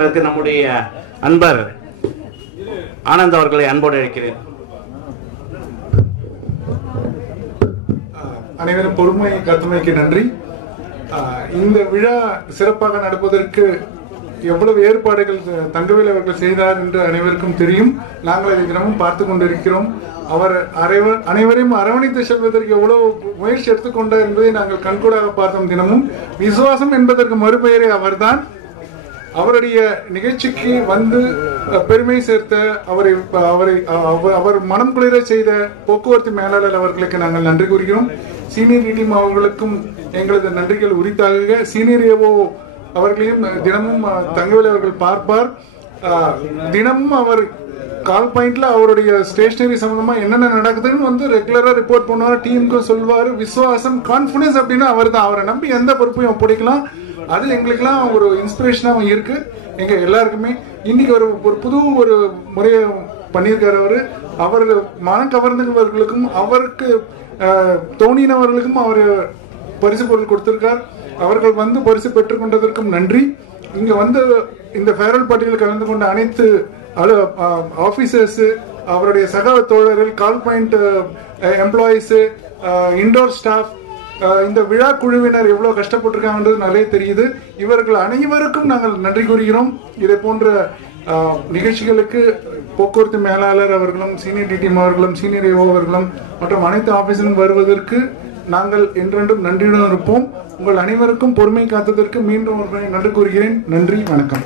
நம்முடைய அன்பர் ஆனந்த் அவர்களை அன்போடு அழைக்கிறேன். அனைவரும் பொறுமை கருத்துமைக்கு நன்றி. இந்த விழா சிறப்பாக நடப்பதற்கு எவ்வளவு ஏற்பாடுகள் தங்கவேல் அவர்கள் செய்தார் என்று அனைவருக்கும் தெரியும். நாங்கள் அதை தினமும் பார்த்து கொண்டிருக்கிறோம். அவர் அனைவரையும் அரவணைத்து செல்வதற்கு எவ்வளவு முயற்சி எடுத்துக்கொண்டார் என்பதை நாங்கள் கண்கூடாக பார்த்தோம். தினமும் விசுவாசம் என்பதற்கு மறுபெயரே அவர்தான். அவருடைய நிகழ்ச்சிக்கு வந்து பெருமை சேர்த்த அவர் மனம் குளிர செய்த போக்குவரத்து மேலாளர் அவர்களுக்கு நாங்கள் நன்றி கூறுகிறோம். சீனியர் டீம் அவர்களுக்கும் எங்களது நன்றிகள் உரித்தாக. சீனியர் ஏவோ அவர்களையும் தினமும் தங்கவேல் அவர்கள் பார்ப்பார். தினமும் அவர் கால் பாயிண்ட்ல அவருடைய ஸ்டேஷனரி சம்பந்தமா என்னென்ன நடக்குதுன்னு வந்து ரெகுலரா ரிப்போர்ட் பண்ணுவார். டீமுக்கு சொல்வார். விசுவாசம், கான்பிடன்ஸ் அப்படின்னா அவர் தான். அவரை நம்பி எந்த பொறுப்பையும் ஒப்படைக்கலாம். அது எங்களுக்கெல்லாம் ஒரு இன்ஸ்பிரேஷனாகவும் இருக்கு. எங்க எல்லாருக்குமே இன்னைக்கு ஒரு புது ஒரு முறையை பண்ணியிருக்காரு. அவர் மனம் கவர்ந்தவர்களுக்கும் அவருக்கு தோணினவர்களுக்கும் அவர் பரிசு பொருள் கொடுத்திருக்கார். அவர்கள் வந்து பரிசு பெற்றுக் கொண்டதற்கும் நன்றி. இங்க வந்து இந்த ஃபேரல் பார்ட்டியில் கலந்து கொண்ட அனைத்து ஆபீசர்ஸ், அவருடைய சக தோழர்கள், கால் பாயிண்ட் எம்ப்ளாயிஸ், இண்டோர் ஸ்டாஃப், இந்த விழா குழுவினர் எவ்வளவு கஷ்டப்பட்டிருக்காங்கன்றது நிறைய தெரியுது. இவர்கள் அனைவருக்கும் நாங்கள் நன்றி கூறுகிறோம். இதை போன்ற நிகழ்ச்சிகளுக்கு போக்குவரத்து மேலாளர் அவர்களும், சீனியர் டிடிஎம் அவர்களும், சீனியர் ஏஓ அவர்களும் மற்றும் அனைத்து ஆபீஸரும் வருவதற்கு நாங்கள் என்றென்றும் நன்றியுடன் இருப்போம். உங்கள் அனைவருக்கும் பொறுமை காத்ததற்கு மீண்டும் நன்றி கூறுகிறேன். நன்றி, வணக்கம்.